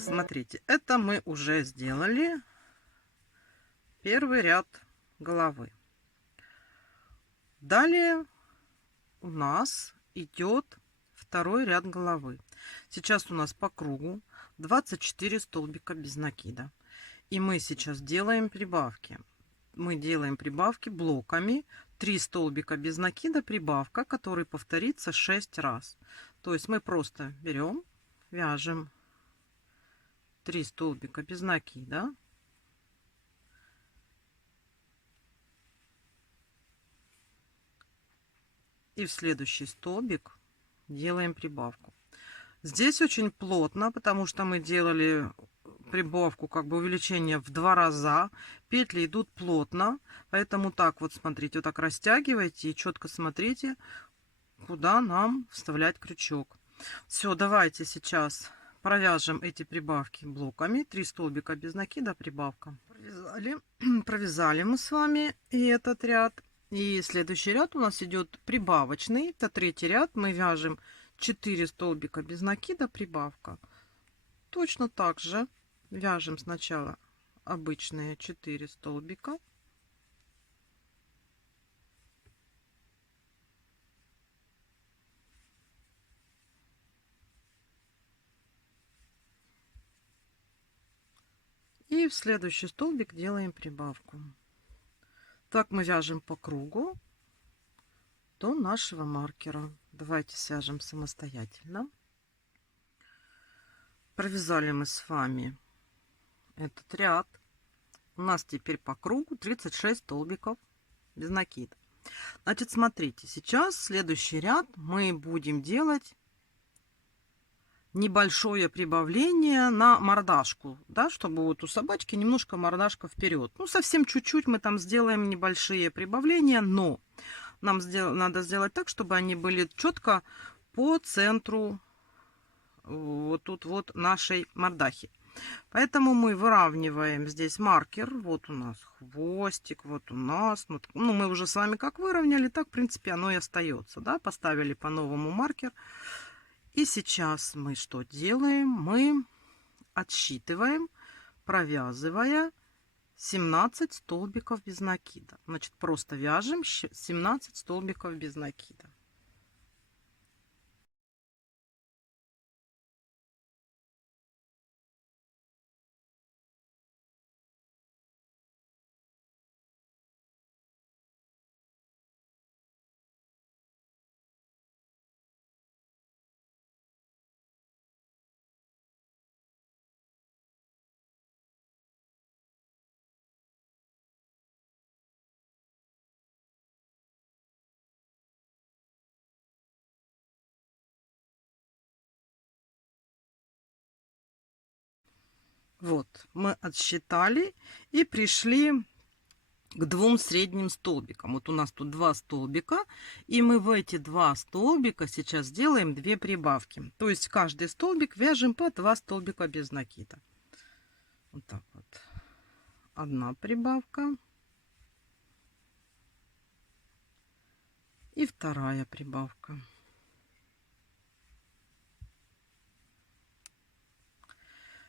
Так, смотрите, это мы уже сделали первый ряд головы. Далее у нас идет второй ряд головы. Сейчас у нас по кругу 24 столбика без накида. И мы сейчас делаем прибавки. Мы делаем прибавки блоками. 3 столбика без накида, прибавка, который повторится 6 раз. То есть мы просто берем, вяжем 3 столбика без накида. И в следующий столбик делаем прибавку. Здесь очень плотно, потому что мы делали прибавку, как бы увеличение в 2 раза. Петли идут плотно, поэтому так вот смотрите, вот так растягивайте и четко смотрите, куда нам вставлять крючок. Все, давайте сейчас провяжем эти прибавки блоками. 3 столбика без накида, прибавка. Провязали мы с вами и этот ряд. И следующий ряд у нас идет прибавочный. Это третий ряд. Мы вяжем 4 столбика без накида, прибавка. Точно так же вяжем сначала обычные 4 столбика. И в следующий столбик делаем прибавку. Так мы вяжем по кругу до нашего маркера. Давайте свяжем самостоятельно. Провязали мы с вами этот ряд. У нас теперь по кругу 36 столбиков без накида. Значит, смотрите, сейчас следующий ряд мы будем делать небольшое прибавление на мордашку, да, чтобы вот у собачки немножко мордашка вперед. Ну, совсем чуть-чуть мы там сделаем небольшие прибавления, но нам надо сделать так, чтобы они были четко по центру вот тут вот нашей мордахи. Поэтому мы выравниваем здесь маркер. Вот у нас хвостик, вот у нас. Ну, мы уже с вами как выровняли, так, в принципе, оно и остается. Да? Поставили по-новому маркер. И сейчас мы что делаем? Мы отсчитываем, провязывая 17 столбиков без накида. Значит, просто вяжем 17 столбиков без накида. Вот, мы отсчитали и пришли к 2 средним столбикам. Вот у нас тут 2 столбика, и мы в эти 2 столбика сейчас делаем 2 прибавки. То есть каждый столбик вяжем по 2 столбика без накида. Вот так вот. Одна прибавка. И вторая прибавка.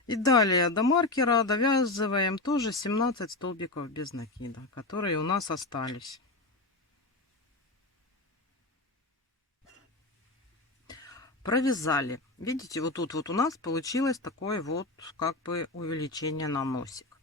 И далее до маркера довязываем тоже 17 столбиков без накида, которые у нас остались. Провязали. Видите, вот тут вот у нас получилось такое вот как бы увеличение на носик.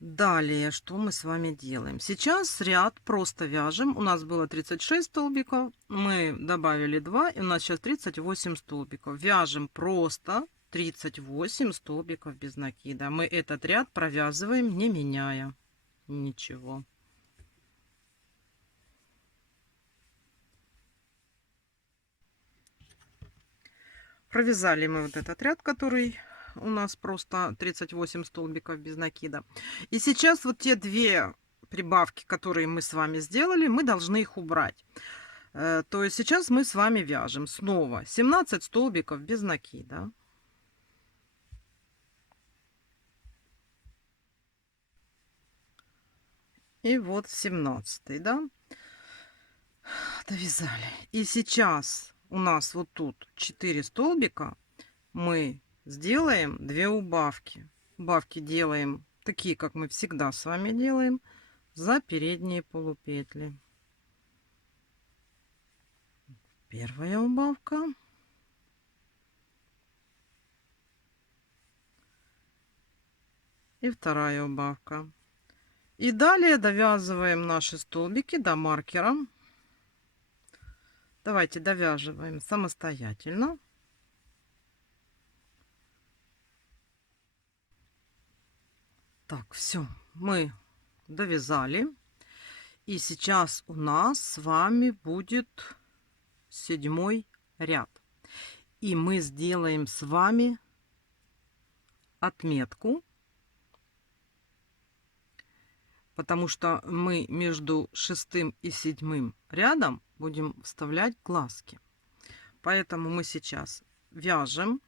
Далее, что мы с вами делаем? Сейчас ряд просто вяжем. У нас было 36 столбиков, мы добавили 2, и у нас сейчас 38 столбиков. Вяжем просто 38 столбиков без накида. Мы этот ряд провязываем, не меняя ничего. Провязали мы вот этот ряд, который у нас просто 38 столбиков без накида. И сейчас вот те 2 прибавки, которые мы с вами сделали, мы должны их убрать. То есть сейчас мы с вами вяжем снова 17 столбиков без накида. И вот 17, да, довязали. И сейчас у нас вот тут 4 столбика мы сделаем 2 убавки. Убавки делаем такие, как мы всегда с вами делаем, за передние полупетли. Первая убавка. И вторая убавка. И далее довязываем наши столбики до маркера. Давайте довязываем самостоятельно. Так, все, мы довязали. И сейчас у нас с вами будет 7-й ряд. И мы сделаем с вами отметку, потому что мы между 6-м и 7-м рядом будем вставлять глазки. Поэтому мы сейчас вяжем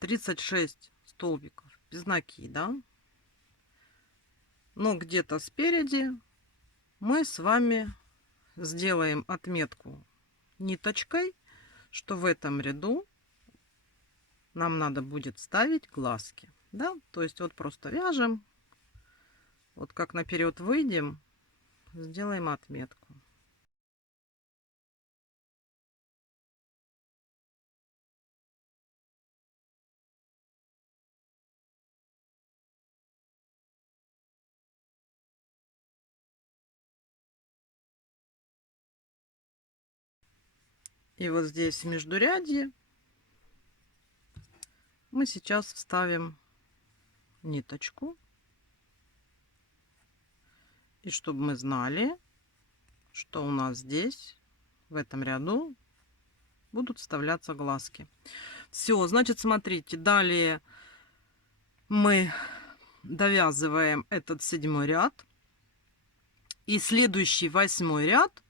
36 столбиков без накида. Но где-то спереди мы с вами сделаем отметку ниточкой, что в этом ряду нам надо будет ставить глазки. Да? То есть вот просто вяжем. Вот как наперед выйдем, сделаем отметку. И вот здесь в междурядье мы сейчас вставим ниточку. И чтобы мы знали, что у нас здесь, в этом ряду, будут вставляться глазки. Все, значит, смотрите, далее мы довязываем этот 7-й ряд. И следующий 8-й ряд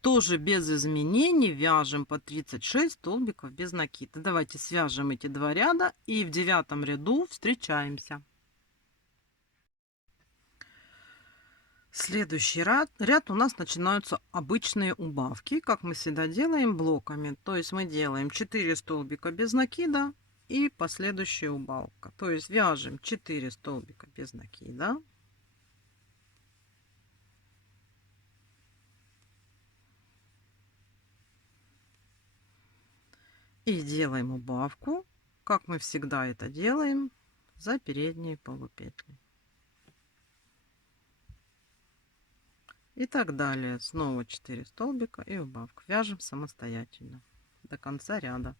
тоже без изменений вяжем по 36 столбиков без накида. Давайте свяжем эти 2 ряда и в 9-м ряду встречаемся. Следующий ряд у нас начинаются обычные убавки, как мы всегда делаем блоками. То есть мы делаем 4 столбика без накида и последующая убавка. То есть вяжем 4 столбика без накида. И делаем убавку, как мы всегда это делаем, за передние полупетли. И так далее. Снова 4 столбика и убавку. Вяжем самостоятельно до конца ряда.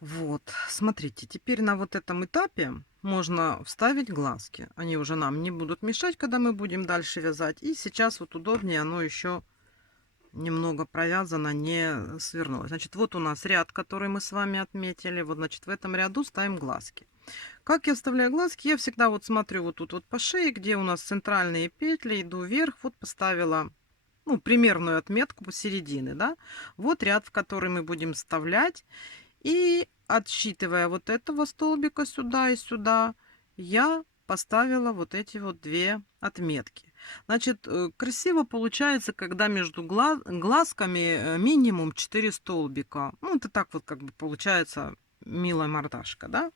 Вот, смотрите, теперь на вот этом этапе можно вставить глазки. Они уже нам не будут мешать, когда мы будем дальше вязать. И сейчас вот удобнее, оно еще немного провязано, не свернулось. Значит, вот у нас ряд, который мы с вами отметили. Вот, значит, в этом ряду ставим глазки. Как я вставляю глазки? Я всегда вот смотрю вот тут вот по шее, где у нас центральные петли, иду вверх, вот поставила, ну, примерную отметку посередине, да. Вот ряд, в который мы будем вставлять. И отсчитывая вот этого столбика сюда и сюда, я поставила вот эти вот 2 отметки. Значит, красиво получается, когда между глазками минимум 4 столбика. Ну, это так вот как бы получается милая мордашка, да.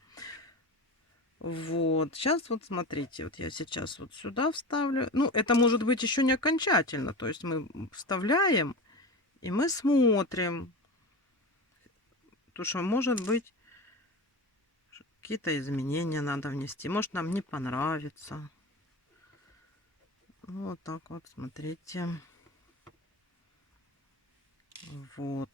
Вот, сейчас вот смотрите, вот я сейчас вот сюда вставлю. Ну, это может быть еще не окончательно, то есть мы вставляем и мы смотрим, потому что может быть какие-то изменения надо внести, может нам не понравится. Вот так вот, смотрите. Вот,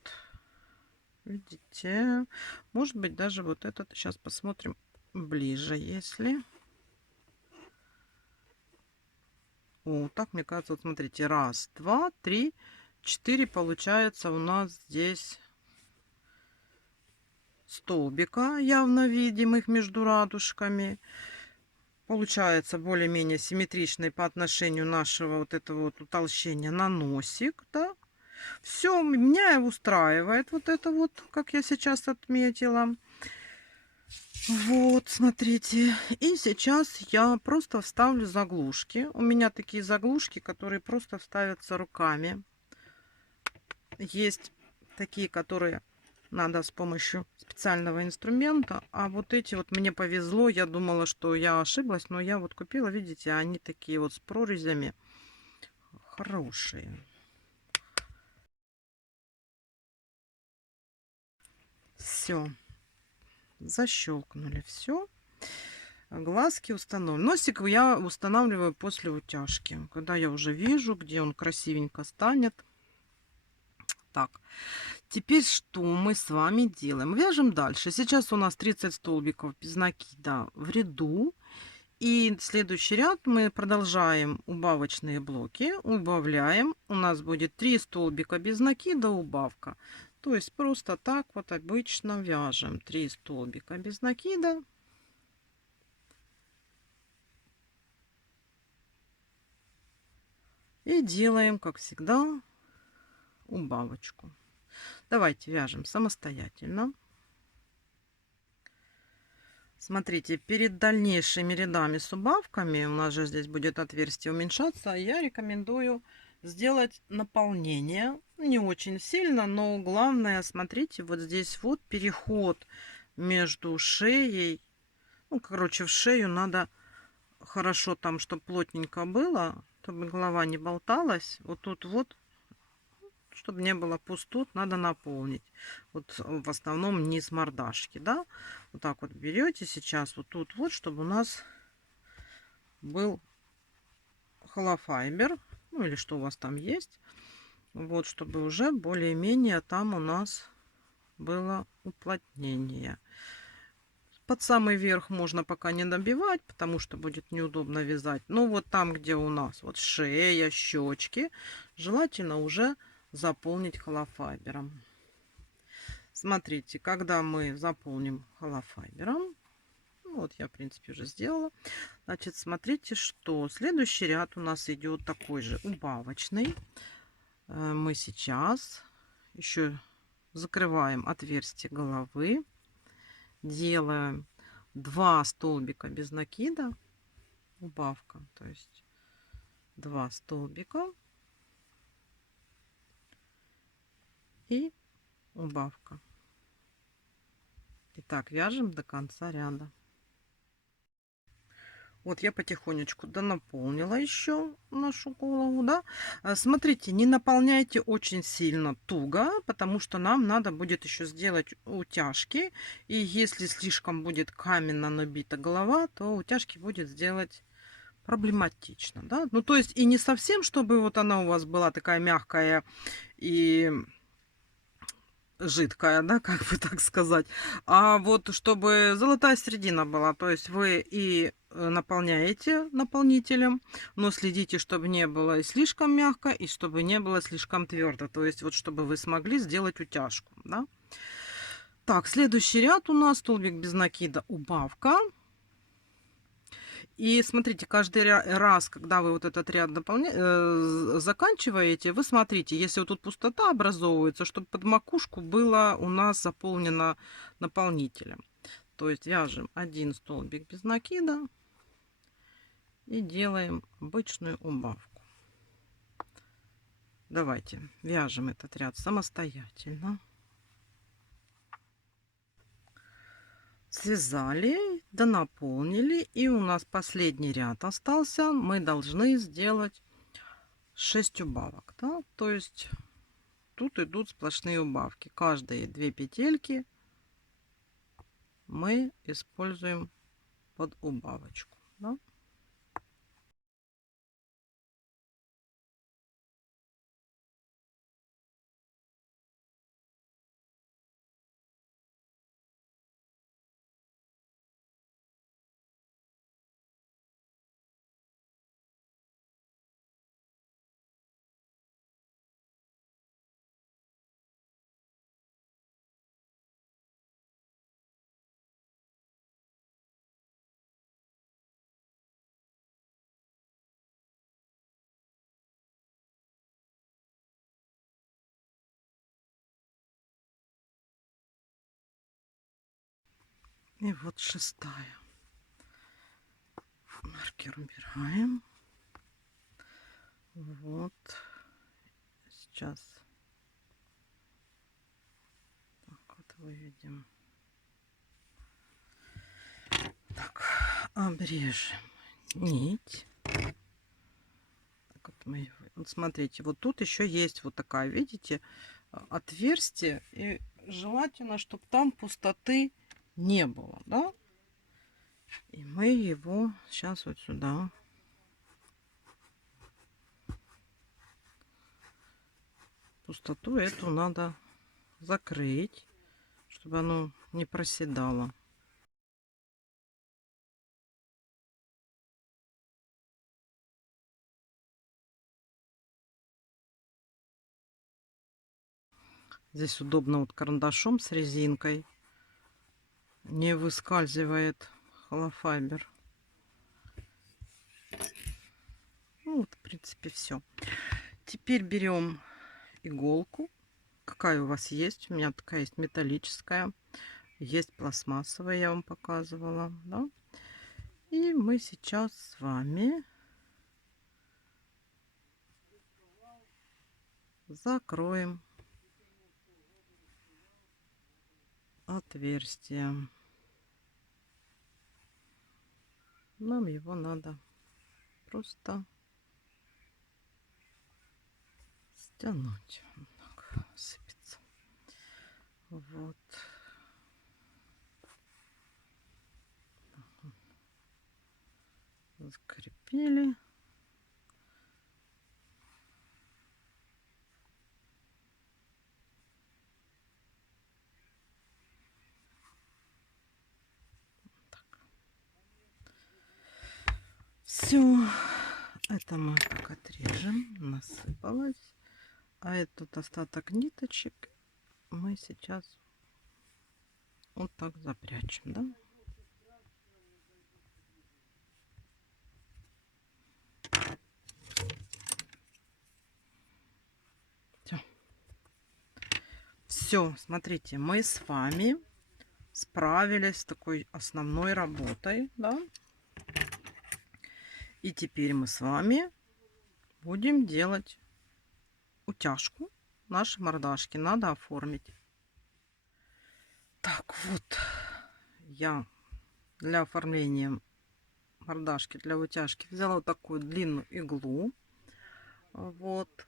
видите, может быть даже вот этот, сейчас посмотрим ближе, если... О, так, мне кажется, вот смотрите, 1, 2, 3, 4 получается у нас здесь столбика, явно видимых между радужками. Получается более-менее симметричный по отношению нашего вот этого вот утолщения на носик, да. Все меня устраивает вот это вот, как я сейчас отметила. Вот, смотрите. И сейчас я просто вставлю заглушки. У меня такие заглушки, которые просто вставятся руками. Есть такие, которые надо с помощью специального инструмента. А вот эти вот мне повезло. Я думала, что я ошиблась, но я вот купила, видите, они такие вот с прорезями. Хорошие. Все. Защелкнули. Все. Глазки установлены. Носик я устанавливаю после утяжки. Когда я уже вижу, где он красивенько станет. Так. Теперь что мы с вами делаем? Вяжем дальше. Сейчас у нас 30 столбиков без накида в ряду. И следующий ряд мы продолжаем убавочные блоки. Убавляем. У нас будет 3 столбика без накида, убавка. То есть просто так вот обычно вяжем. 3 столбика без накида. И делаем, как всегда, убавочку. Давайте вяжем самостоятельно. Смотрите, перед дальнейшими рядами с убавками, у нас же здесь будет отверстие уменьшаться, я рекомендую сделать наполнение. Не очень сильно, но главное, смотрите, вот здесь вот переход между шеей. Ну, короче, в шею надо хорошо там, чтобы плотненько было, чтобы голова не болталась. Вот тут вот, чтобы не было пустот, надо наполнить. Вот в основном низ мордашки, да. Вот так вот берете сейчас вот тут вот, чтобы у нас был холофайбер, ну или что у вас там есть. Вот, чтобы уже более-менее там у нас было уплотнение. Под самый верх можно пока не набивать, потому что будет неудобно вязать. Но вот там, где у нас вот шея, щечки, желательно уже заполнить холофайбером. Смотрите, когда мы заполним холофайбером, ну, вот я, в принципе, уже сделала. Значит, смотрите, что следующий ряд у нас идет такой же убавочный. Мы сейчас еще закрываем отверстие головы, делаем 2 столбика без накида, убавка, то есть 2 столбика и убавка. Итак, вяжем до конца ряда. Вот я потихонечку донаполнила еще нашу голову, да. Смотрите, не наполняйте очень сильно туго, потому что нам надо будет еще сделать утяжки. И если слишком будет каменно набита голова, то утяжки будет сделать проблематично, да. Ну, то есть и не совсем, чтобы вот она у вас была такая мягкая и жидкая, да, как бы так сказать. А вот чтобы золотая середина была, то есть вы и наполняете наполнителем, но следите, чтобы не было и слишком мягко, и чтобы не было слишком твердо. То есть вот чтобы вы смогли сделать утяжку, да. Так, следующий ряд у нас столбик без накида, убавка. И смотрите, каждый раз, когда вы вот этот ряд заканчиваете, вы смотрите, если вот тут пустота образовывается, чтобы под макушку было у нас заполнено наполнителем. То есть вяжем 1 столбик без накида и делаем обычную убавку. Давайте вяжем этот ряд самостоятельно. Связали, донаполнили, и у нас последний ряд остался. Мы должны сделать 6 убавок, да? То есть тут идут сплошные убавки. Каждые 2 петельки мы используем под убавочку, да? И вот 6-я. Маркер убираем. Вот. Сейчас выведем. Так, обрежем нить. Так, вот, вот смотрите, вот тут еще есть вот такая, видите, отверстие. И желательно, чтобы там пустоты не было, да? И мы его сейчас вот сюда. Пустоту эту надо закрыть, чтобы оно не проседало. Здесь удобно вот карандашом с резинкой. Не выскальзывает холофайбер. Ну, вот, в принципе, все. Теперь берем иголку. Какая у вас есть? У меня такая есть металлическая. Есть пластмассовая, я вам показывала. Да? И мы сейчас с вами закроем отверстие. Нам его надо просто стянуть. Так, сыпется. Вот. Закрепили. Все. Это мы так отрежем. Насыпалось. А этот остаток ниточек мы сейчас вот так запрячем, да? Все, смотрите, мы с вами справились с такой основной работой, да? И теперь мы с вами будем делать утяжку нашей мордашки. Надо оформить. Так, вот я для оформления мордашки, для утяжки взяла вот такую длинную иглу. Вот.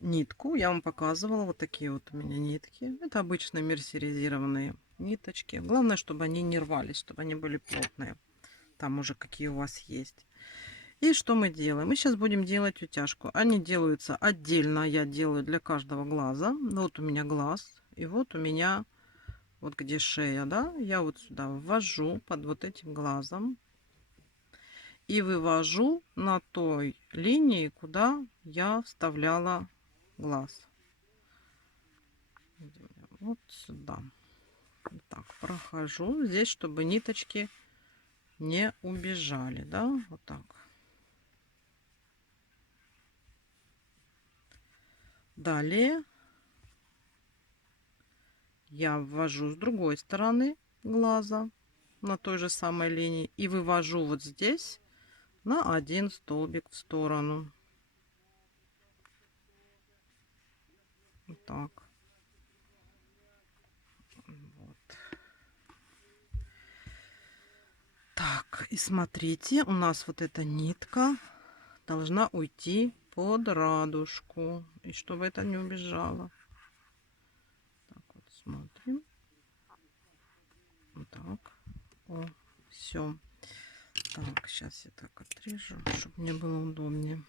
Нитку я вам показывала. Вот такие вот у меня нитки. Это обычные мерсеризированные ниточки. Главное, чтобы они не рвались, чтобы они были плотные. Там уже какие у вас есть. И что мы делаем? Мы сейчас будем делать утяжку. Они делаются отдельно. Я делаю для каждого глаза. Вот у меня глаз. И вот у меня, вот где шея, да, я вот сюда ввожу под вот этим глазом. И вывожу на той линии, куда я вставляла глаз. Вот сюда. Вот так прохожу. Здесь, чтобы ниточки не убежали, да, вот так. Далее я ввожу с другой стороны глаза на той же самой линии и вывожу вот здесь на один столбик в сторону. Вот так. Вот. Так, и смотрите, у нас вот эта нитка должна уйти под радужку. И чтобы это не убежало. Так вот смотрим. Вот так. О, все. Так, сейчас я так отрежу, чтобы мне было удобнее.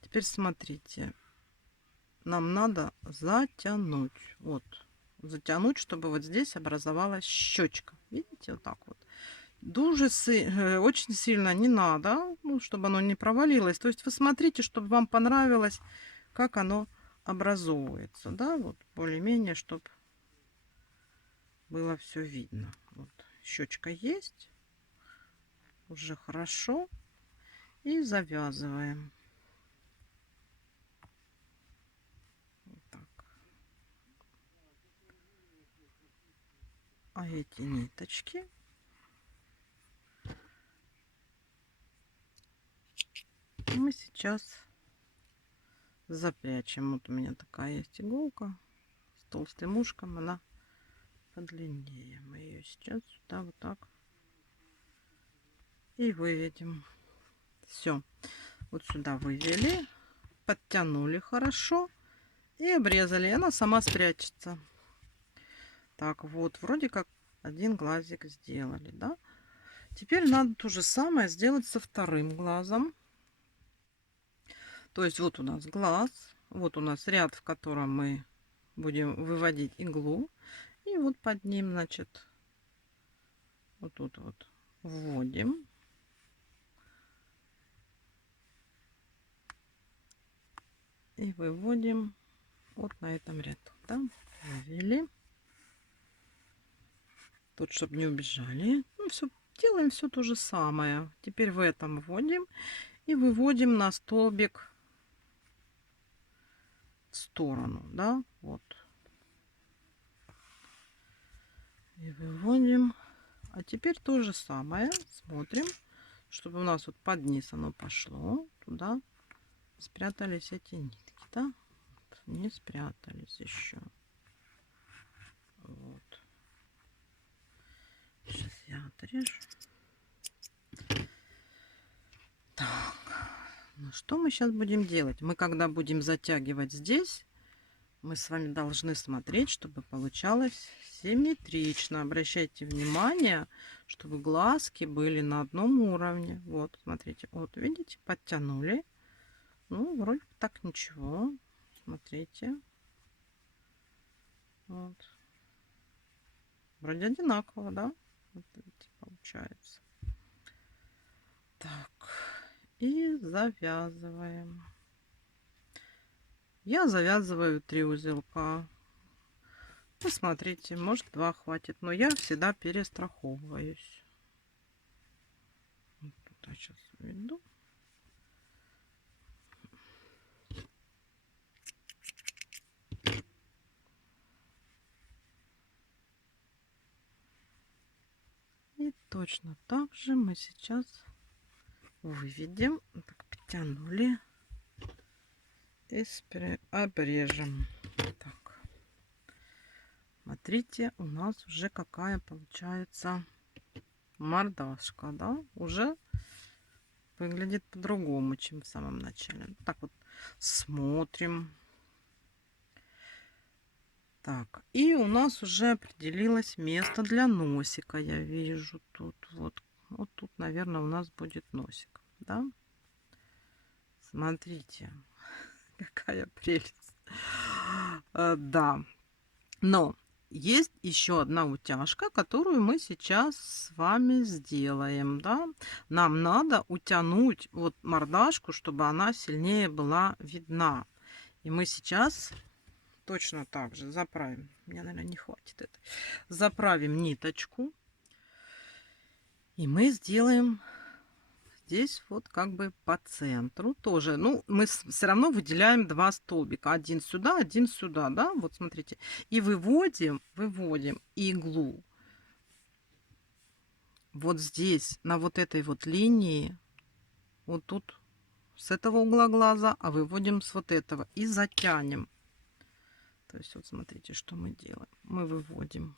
Теперь смотрите. Нам надо затянуть. Вот. Затянуть, чтобы вот здесь образовалась щечка. Видите, вот так вот. Очень сильно не надо, ну, чтобы оно не провалилось. То есть вы смотрите, чтобы вам понравилось, как оно образовывается. Да, вот более-менее, чтобы было все видно. Вот. Щечка есть. Уже хорошо. И завязываем. Вот так. А эти ниточки мы сейчас запрячем. Вот у меня такая есть иголка с толстым ушком, она подлиннее. Мы ее сейчас сюда вот так и выведем. Все, вот сюда вывели, подтянули хорошо и обрезали. И она сама спрячется. Так, вот, вроде как один глазик сделали, да? Теперь надо то же самое сделать со вторым глазом. То есть вот у нас глаз, вот у нас ряд, в котором мы будем выводить иглу. И вот под ним, значит, вот тут вот вводим. И выводим вот на этом ряду. Да? Вывели. Тут, чтобы не убежали. Ну, все, делаем все то же самое. Теперь в этом вводим и выводим на столбик в сторону, да, вот. И выводим. А теперь то же самое. Смотрим, чтобы у нас вот под низ оно пошло. Туда спрятались эти нитки, да? Вот, не спрятались еще. Вот. Сейчас я отрежу. Так. Ну, что мы сейчас будем делать? Мы когда будем затягивать здесь, мы с вами должны смотреть, чтобы получалось симметрично. Обращайте внимание, чтобы глазки были на одном уровне. Вот, смотрите, вот, видите, подтянули. Ну, вроде так ничего. Смотрите. Вот. Вроде одинаково, да? Вот, видите, получается. Так. И завязываем. Я завязываю 3 узелка. Посмотрите, может 2 хватит, но я всегда перестраховываюсь. Вот туда сейчас веду. И точно так же мы сейчас выведем. Так, потянули. И обрежем. Так. Смотрите, у нас уже какая получается мордашка, да? Уже выглядит по-другому, чем в самом начале. Так вот, смотрим. Так, и у нас уже определилось место для носика. Я вижу тут вот. Вот тут, наверное, у нас будет носик, да? Смотрите, какая прелесть. Да. Но есть еще одна утяжка, которую мы сейчас с вами сделаем, да? Нам надо утянуть вот мордашку, чтобы она сильнее была видна. И мы сейчас точно так же заправим. Мне, наверное, не хватит это. Заправим ниточку. И мы сделаем здесь вот как бы по центру тоже. Ну, мы все равно выделяем 2 столбика. Один сюда, да? Вот смотрите. И выводим иглу вот здесь, на вот этой вот линии. Вот тут с этого угла глаза, а выводим с вот этого. И затянем. То есть вот смотрите, что мы делаем. Мы выводим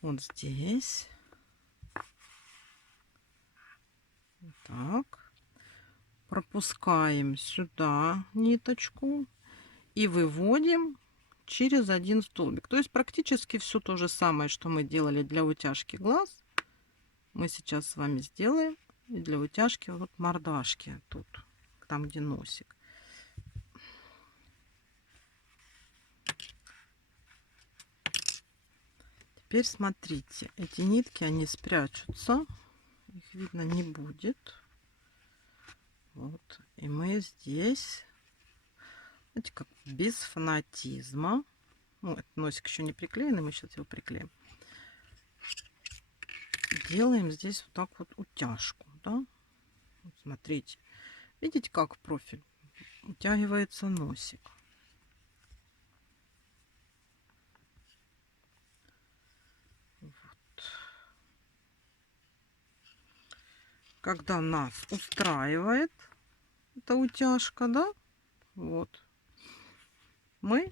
вот здесь. Так. Пропускаем сюда ниточку и выводим через один столбик. То есть практически все то же самое, что мы делали для утяжки глаз. Мы сейчас с вами сделаем и для утяжки вот мордашки тут, там где носик. Теперь смотрите, эти нитки, они спрячутся, их видно не будет. Вот, и мы здесь, знаете, как без фанатизма. Ну, этот носик еще не приклеенный, мы сейчас его приклеим. Делаем здесь вот так вот утяжку, да? Вот смотрите, видите, как в профиль утягивается носик. Вот. Когда нас устраивает, Это утяжка, да? Вот. Мы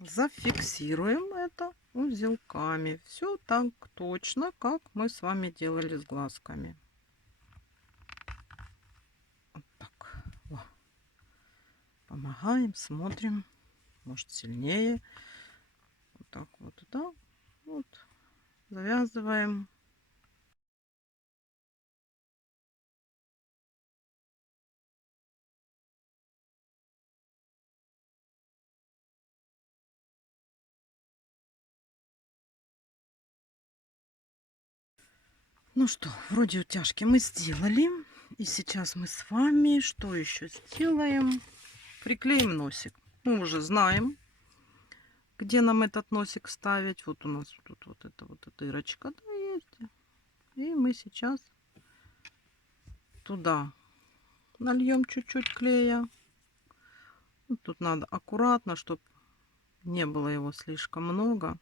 зафиксируем это узелками. Все так точно, как мы с вами делали с глазками. Вот так. Во. Помогаем, смотрим. Может, сильнее. Вот так вот, да. Вот. Завязываем. Ну что, вроде утяжки мы сделали. И сейчас мы с вами что еще сделаем? Приклеим носик. Мы уже знаем, где нам этот носик ставить. Вот у нас тут вот эта дырочка, да, есть. И мы сейчас туда нальем чуть-чуть клея. Вот тут надо аккуратно, чтобы не было его слишком много.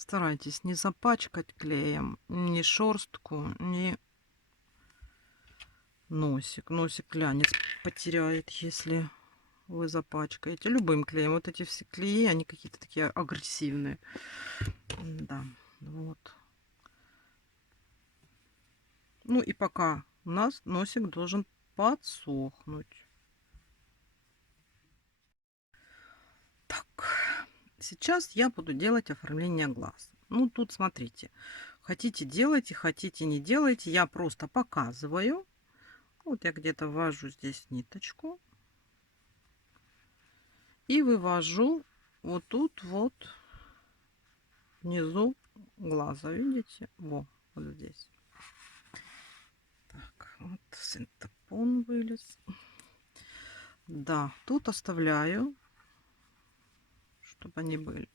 Старайтесь не запачкать клеем ни шерстку, ни носик. Носик глянец потеряет, если вы запачкаете любым клеем. Вот эти все клеи, они какие-то такие агрессивные. Да, вот. Ну и пока у нас носик должен подсохнуть. Так, сейчас я буду делать оформление глаз. Ну тут смотрите, хотите делайте, хотите не делайте. Я просто показываю. Вот я где-то ввожу здесь ниточку. И вывожу вот тут вот внизу глаза. Видите? Вот здесь. Так, вот синтепон вылез. Да, тут оставляю, чтобы они были.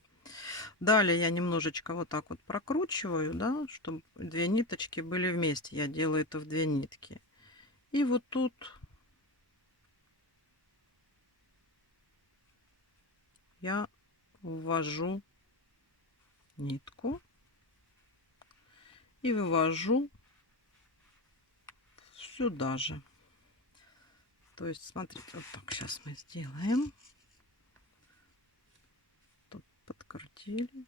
Далее я немножечко вот так вот прокручиваю, да, чтобы две ниточки были вместе. Я делаю это в две нитки. И вот тут я ввожу нитку и вывожу сюда же. То есть, смотрите, вот так сейчас мы сделаем. Тут подкрутили.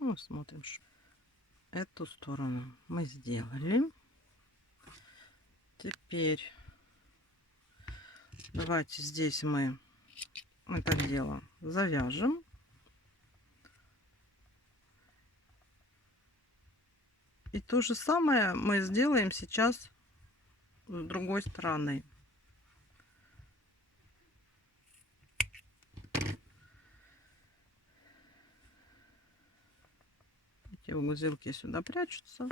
Ну, смотрим, что эту сторону мы сделали. Теперь давайте здесь мы это дело завяжем. И то же самое мы сделаем сейчас с другой стороны. Эти узелки сюда прячутся.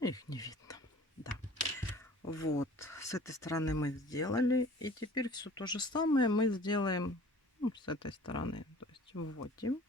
Их не видно. Да. Вот. С этой стороны мы сделали. И теперь все то же самое мы сделаем, ну, с этой стороны. То есть вводим.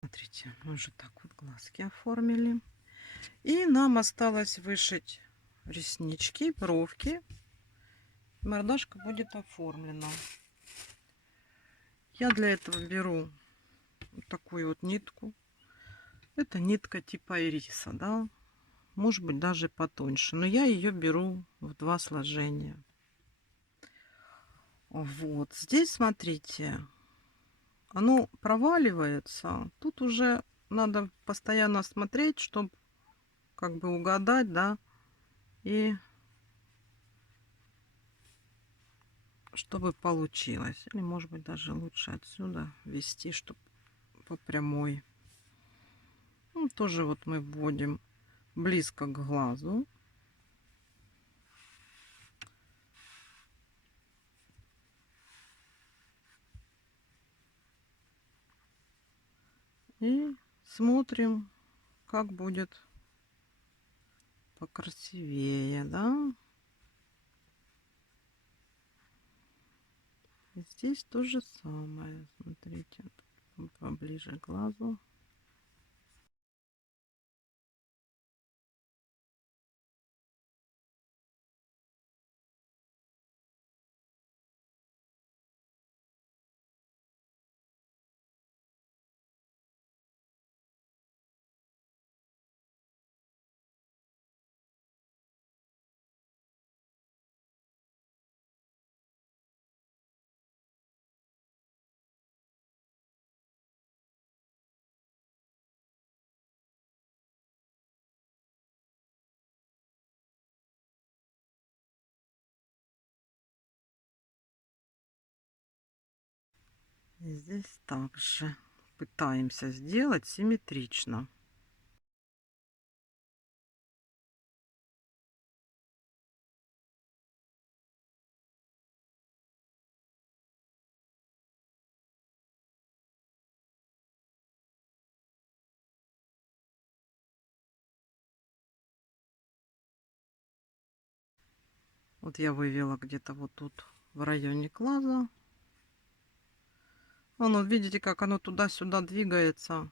Смотрите, мы уже так вот глазки оформили. И нам осталось вышить реснички, бровки. Мордашка будет оформлена. Я для этого беру вот такую вот нитку. Это нитка типа ириса, да. Может быть даже потоньше. Но я ее беру в два сложения. Вот здесь, смотрите, оно проваливается. Тут уже надо постоянно смотреть, чтобы как бы угадать, да, и чтобы получилось. Или, может быть, даже лучше отсюда вести, чтобы по прямой. Ну, тоже вот мы вводим близко к глазу. И смотрим, как будет покрасивее, да. И здесь то же самое. Смотрите, поближе к глазу. И здесь также пытаемся сделать симметрично. Вот я вывела где-то вот тут в районе глаза. Вон, вот видите, как оно туда-сюда двигается.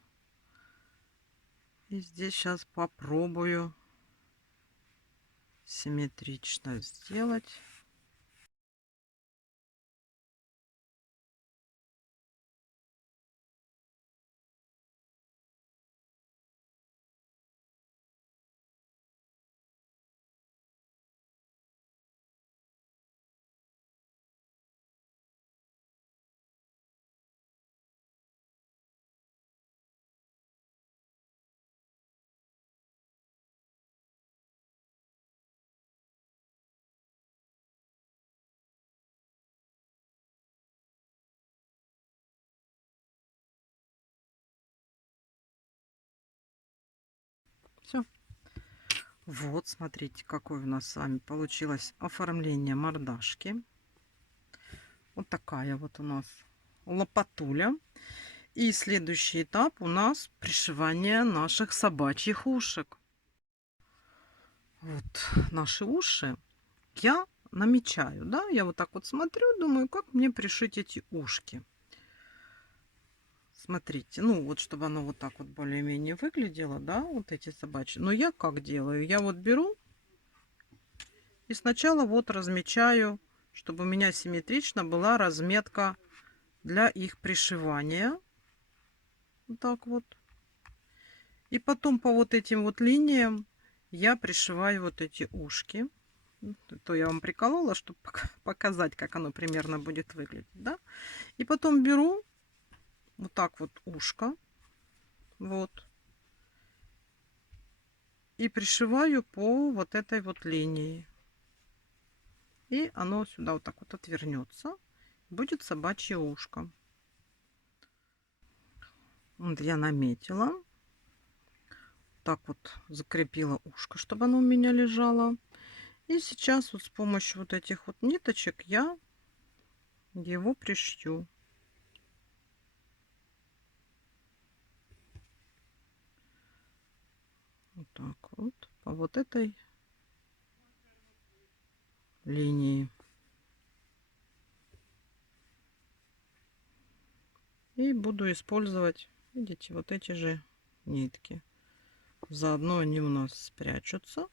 И здесь сейчас попробую симметрично сделать. Все. Вот, смотрите, какое у нас с вами получилось оформление мордашки. Вот такая вот у нас лопатуля. И следующий этап у нас пришивание наших собачьих ушек. Вот наши уши я намечаю, да, я вот так вот смотрю, думаю, как мне пришить эти ушки. Смотрите, ну вот, чтобы оно вот так вот более-менее выглядело, да, вот эти собачьи. Но я как делаю? Я вот беру и сначала вот размечаю, чтобы у меня симметрично была разметка для их пришивания. Вот так вот. И потом по вот этим вот линиям я пришиваю вот эти ушки. То я вам приколола, чтобы показать, как оно примерно будет выглядеть, да. И потом беру вот так вот ушко, вот, и пришиваю по вот этой вот линии. И оно сюда вот так вот отвернется. Будет собачье ушко. Вот я наметила. Так вот закрепила ушко, чтобы оно у меня лежало. И сейчас вот с помощью вот этих вот ниточек я его пришью. Вот так вот по вот этой линии. И буду использовать, видите, вот эти же нитки. Заодно они у нас спрячутся.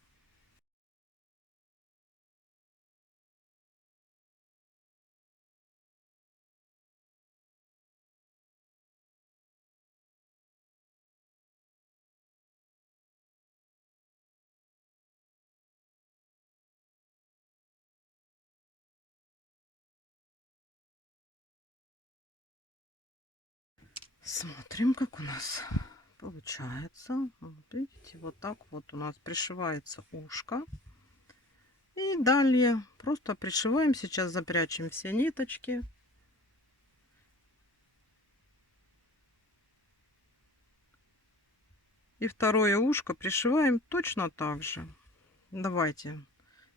Смотрим, как у нас получается. Вот видите, вот так вот у нас пришивается ушко. И далее просто пришиваем. Сейчас запрячем все ниточки. И второе ушко пришиваем точно так же. Давайте.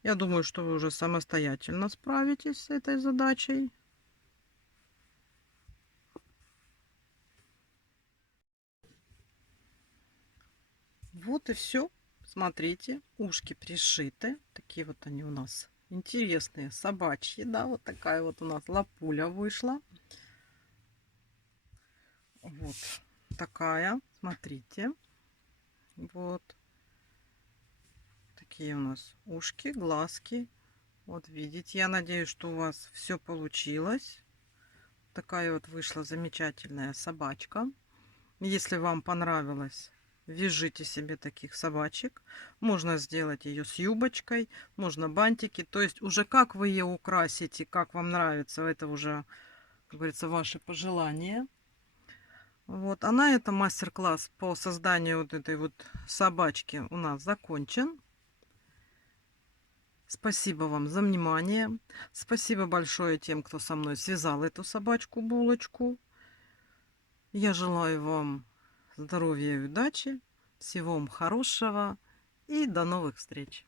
Я думаю, что вы уже самостоятельно справитесь с этой задачей. Вот и все. Смотрите, ушки пришиты. Такие вот они у нас интересные, собачьи. Да, вот такая вот у нас лапуля вышла. Вот такая. Смотрите. Вот. Такие у нас ушки, глазки. Вот видите. Я надеюсь, что у вас все получилось. Такая вот вышла замечательная собачка. Если вам понравилось, вяжите себе таких собачек. Можно сделать ее с юбочкой, можно бантики. То есть уже как вы ее украсите, как вам нравится, это уже, как говорится, ваши пожелания. Вот, а на этом мастер-класс по созданию вот этой вот собачки у нас закончен. Спасибо вам за внимание. Спасибо большое тем, кто со мной связал эту собачку-булочку. Я желаю вам здоровья и удачи, всего вам хорошего и до новых встреч!